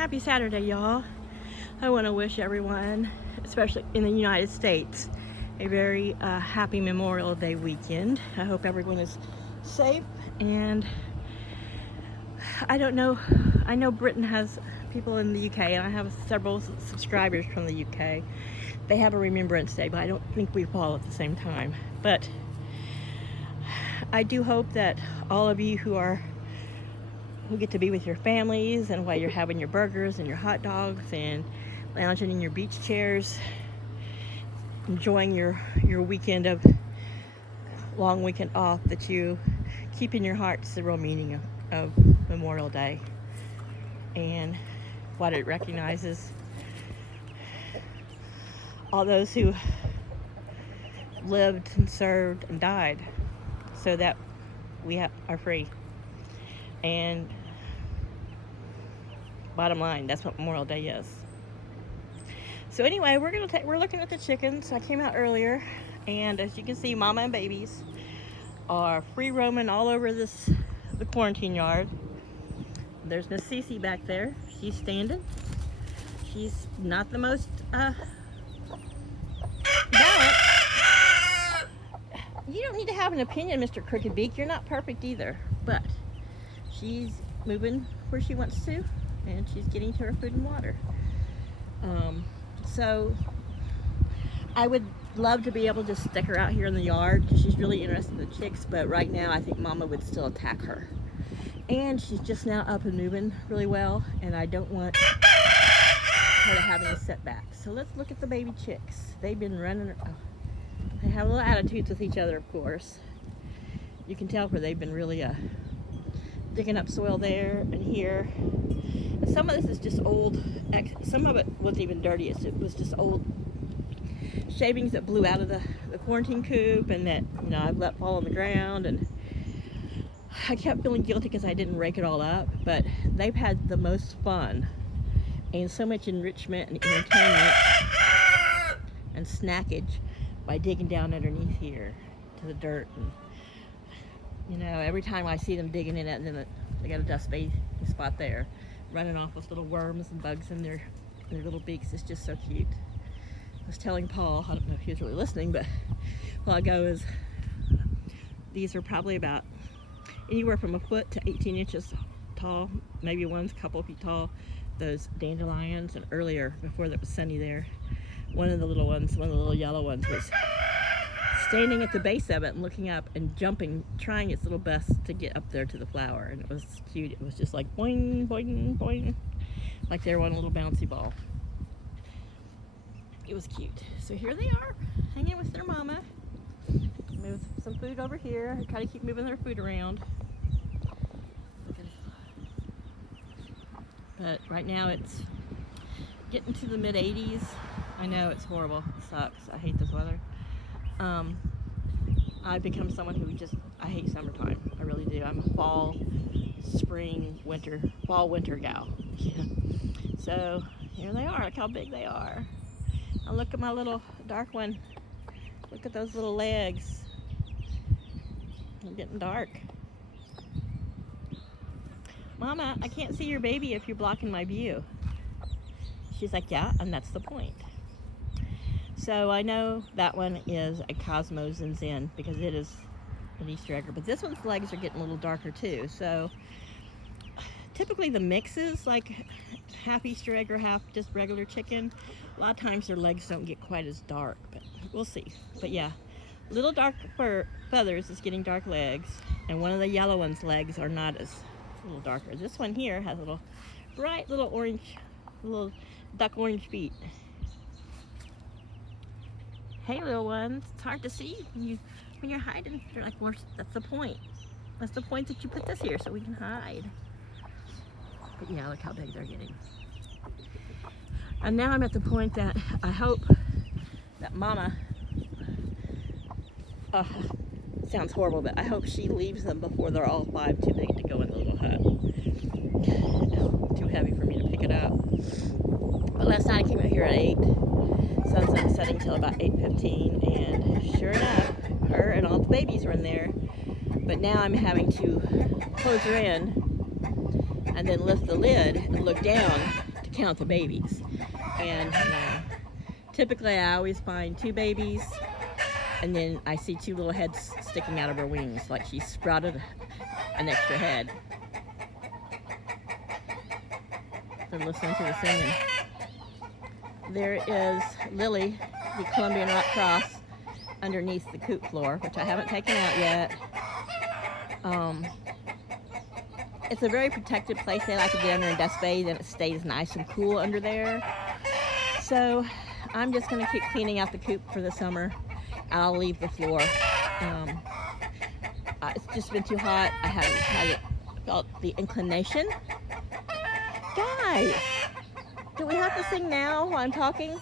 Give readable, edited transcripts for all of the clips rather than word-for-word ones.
Happy Saturday, y'all. I want to wish everyone, especially in the United States, a very happy Memorial Day weekend. I hope everyone is safe, and I don't know, I know Britain has people in the UK, and I have several subscribers from the UK. They have a Remembrance Day, but I don't think we fall at the same time. But I do hope that all of you who get to be with your families, and while you're having your burgers and your hot dogs and lounging in your beach chairs, enjoying your weekend of long weekend off, that you keep in your hearts the real meaning of Memorial Day and what it recognizes. All those who lived and served and died so that we are free. And bottom line, that's what Memorial Day is. So anyway, we're looking at the chickens. I came out earlier, and as you can see, mama and babies are free roaming all over the quarantine yard. There's Miss Cece back there. She's standing. She's not the most balanced. You don't need to have an opinion, Mr. Crooked Beak. You're not perfect either, but she's moving where she wants to, and she's getting to her food and water. So I would love to be able to stick her out here in the yard because she's really interested in the chicks, but right now I think mama would still attack her. And she's just now up and moving really well, and I don't want her to have any setbacks. So let's look at the baby chicks. They've been running. They have little attitudes with each other, of course. You can tell where they've been really digging up soil there and here. And some of this is just old. Some of it wasn't even dirty. It was just old shavings that blew out of the quarantine coop, and that I've let fall on the ground. And I kept feeling guilty because I didn't rake it all up. But they've had the most fun and so much enrichment and entertainment and snackage by digging down underneath here to the dirt. And every time I see them digging in it, and then they got a dust spot there, running off with little worms and bugs in their little beaks. It's just so cute. I was telling Paul, I don't know if he was really listening, but while ago, these are probably about anywhere from a foot to 18 inches tall. Maybe one's a couple feet tall. Those dandelions, and earlier, before it was sunny there, one of the little yellow ones was standing at the base of it and looking up and jumping, trying its little best to get up there to the flower. And it was cute. It was just like boing, boing, boing, like they were on a little bouncy ball. It was cute. So here they are, hanging with their mama. Move some food over here. I try to keep moving their food around. But right now it's getting to the mid-80s. I know it's horrible. It sucks. I hate this weather. I've become someone who I hate summertime. I really do. I'm a fall, winter gal. Yeah. So here they are. Look how big they are. Now look at my little dark one. Look at those little legs. They're getting dark. Mama, I can't see your baby if you're blocking my view. She's like, yeah, and that's the point. So I know that one is a Cosmos and Zen because it is an Easter egg, but this one's legs are getting a little darker too. So typically the mixes, like half Easter egg or half just regular chicken, a lot of times their legs don't get quite as dark, but we'll see. But yeah, little dark feathers is getting dark legs, and one of the yellow one's legs are not as a little darker. This one here has a little bright little orange, little duck orange feet. Hey, little ones, it's hard to see when you're hiding. You're like, that's the point. That's the point that you put this here, so we can hide. But yeah, look how big they're getting. And now I'm at the point that I hope that mama, sounds horrible, but I hope she leaves them before they're all 5 too big to go in the little hut. Too heavy for me to pick it up. But last night I came out here at 8. Sun's not setting till about 8:15, and sure enough, her and all the babies were in there. But now I'm having to close her in and then lift the lid and look down to count the babies. And typically I always find 2 babies, and then I see 2 little heads sticking out of her wings, like she sprouted an extra head. They're listening to the singing. There is Lily, the Colombian rock cross, underneath the coop floor, which I haven't taken out yet. It's a very protected place. They like to get under and dust bathe, and it stays nice and cool under there. So I'm just going to keep cleaning out the coop for the summer. I'll leave the floor. It's just been too hot. I haven't felt the inclination. Guys, do we have to sing now while I'm talking?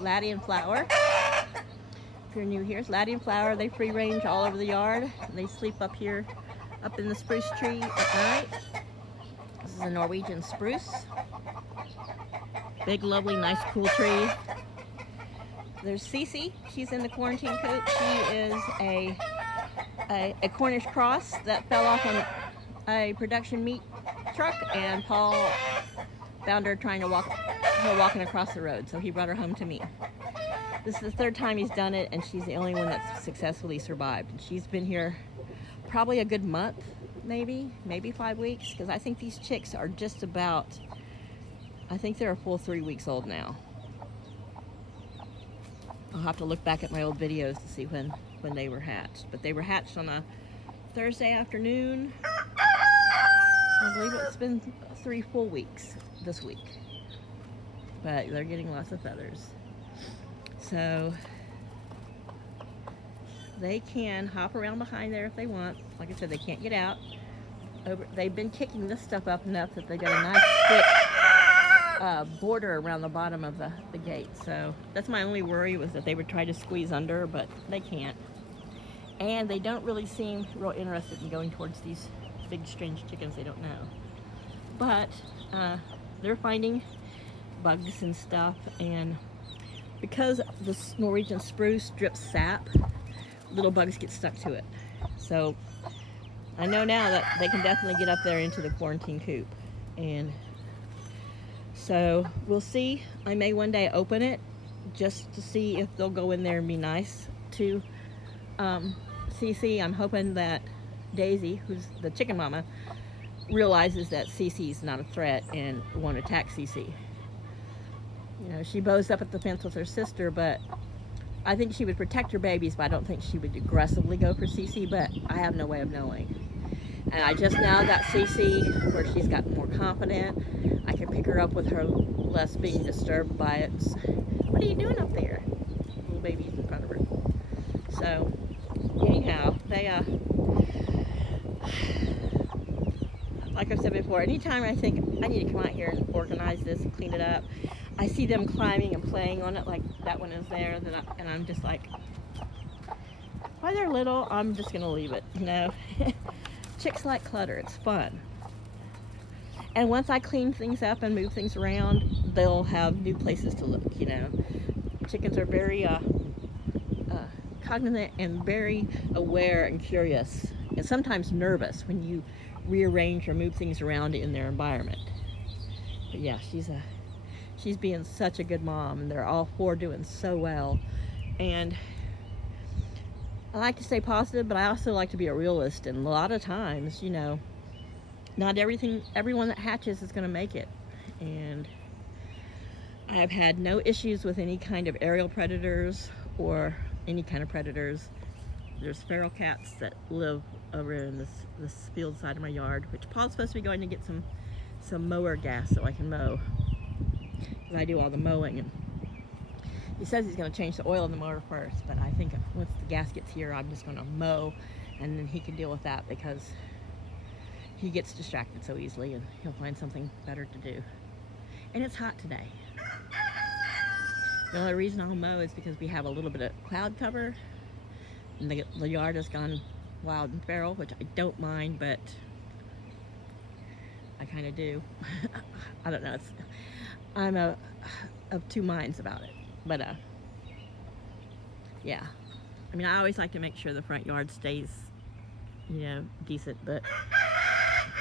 Laddie and Flower. If you're new here, it's Laddie and Flower. They free range all over the yard. They sleep up here, up in the spruce tree at night. This is a Norwegian spruce. Big, lovely, nice, cool tree. There's Cece. She's in the quarantine coop. She is a Cornish cross that fell off on a production meat truck, and Paul found her walking across the road, so he brought her home to me. This is the 3rd time he's done it, and she's the only one that's successfully survived. And she's been here probably a good month, maybe 5 weeks, because I think these chicks are just about, I think they're a full 3 weeks old now. I'll have to look back at my old videos to see when they were hatched. But they were hatched on a Thursday afternoon. I believe it's been 3 full weeks this week. But they're getting lots of feathers. So they can hop around behind there if they want. Like I said, they can't get out. They've been kicking this stuff up enough that they got a nice thick border around the bottom of the gate. So that's my only worry, was that they would try to squeeze under, but they can't. And they don't really seem real interested in going towards these big strange chickens they don't know. But they're finding bugs and stuff, and because this Norwegian spruce drips sap, little bugs get stuck to it. So I know now that they can definitely get up there into the quarantine coop. And so we'll see. I may one day open it just to see if they'll go in there and be nice to Cece. I'm hoping that Daisy, who's the chicken mama, realizes that Cece's not a threat and won't attack Cece. You know, she bows up at the fence with her sister, but I think she would protect her babies, but I don't think she would aggressively go for Cece, but I have no way of knowing. And I just now got Cece where she's gotten more confident. I can pick her up with her less being disturbed by it. What are you doing up there? Little baby's in front of her. So, anyhow, they, like I've said before, anytime I think I need to come out here and organize this and clean it up, I see them climbing and playing on it, like that one is there, and I'm just like, while they're little, I'm just going to leave it, you know. Chicks like clutter. It's fun. And once I clean things up and move things around, they'll have new places to look, you know. Chickens are very cognizant and very aware and curious, and sometimes nervous when you rearrange or move things around in their environment. But yeah, she's being such a good mom, and they're all 4 doing so well. And I like to stay positive, but I also like to be a realist, and a lot of times, you know, not everyone that hatches is going to make it. And I've had no issues with any kind of aerial predators or any kind of predators. There's feral cats that live over in this field side of my yard, which Paul's supposed to be going to get some mower gas so I can mow, because I do all the mowing. And he says he's going to change the oil in the mower first, but I think once the gas gets here, I'm just going to mow, and then he can deal with that, because he gets distracted so easily, and he'll find something better to do. And it's hot today. The only reason I'll mow is because we have a little bit of cloud cover, and the yard has gone wild and feral, which I don't mind, but I kind of do. I don't know. I'm of 2 minds about it. But yeah. I mean, I always like to make sure the front yard stays, you know, decent, but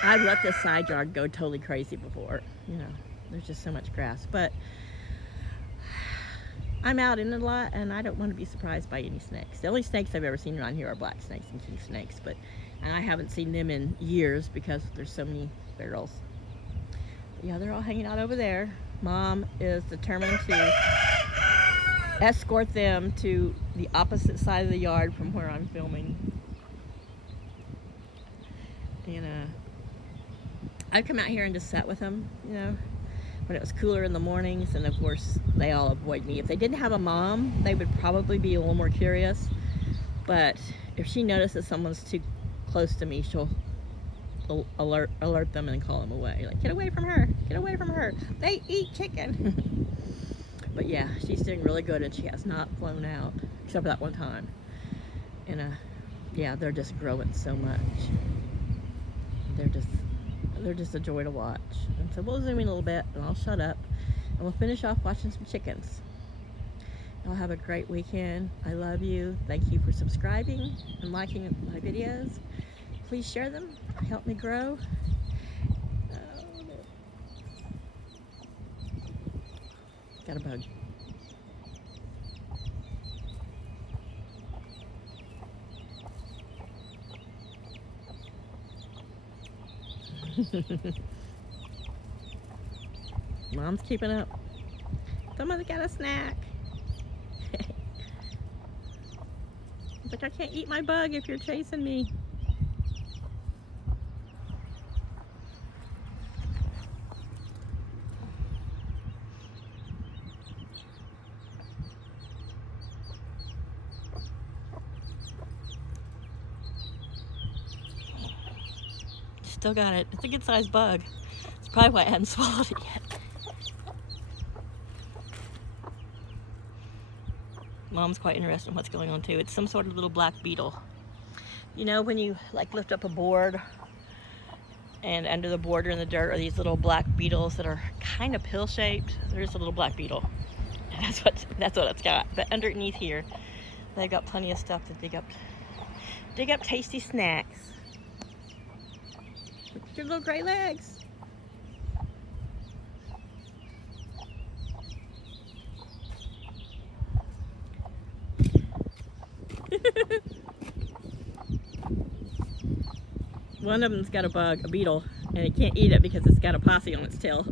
I've let the side yard go totally crazy before. You know, there's just so much grass. But I'm out in it a lot, and I don't want to be surprised by any snakes. The only snakes I've ever seen around here are black snakes and king snakes, and I haven't seen them in years because there's so many barrels. But yeah, they're all hanging out over there. Mom is determined to escort them to the opposite side of the yard from where I'm filming. And I'd come out here and just sat with them, you know, when it was cooler in the mornings, and of course they all avoid me. If they didn't have a mom, they would probably be a little more curious, but if she notices someone's too close to me, she'll alert them and call them away, like, get away from her, get away from her, they eat chicken. But yeah, she's doing really good, and she has not flown out except for that one time. And yeah, they're just growing so much. They're just a joy to watch. And so we'll zoom in a little bit, and I'll shut up, and we'll finish off watching some chickens. Y'all have a great weekend. I love you. Thank you for subscribing and liking my videos. Please share them. Help me grow. Got a bug. Mom's keeping up. Someone's got a snack. It's like, I can't eat my bug if you're chasing me. Still got it. It's a good sized bug. It's probably why I hadn't swallowed it yet. Mom's quite interested in what's going on too. It's some sort of little black beetle. You know, when you like lift up a board, and under the board or in the dirt are these little black beetles that are kind of pill shaped. There's a little black beetle. And that's what it's got. But underneath here, they've got plenty of stuff to dig up tasty snacks. Look at your little gray legs. One of them's got a bug, a beetle, and it can't eat it because it's got a posse on its tail.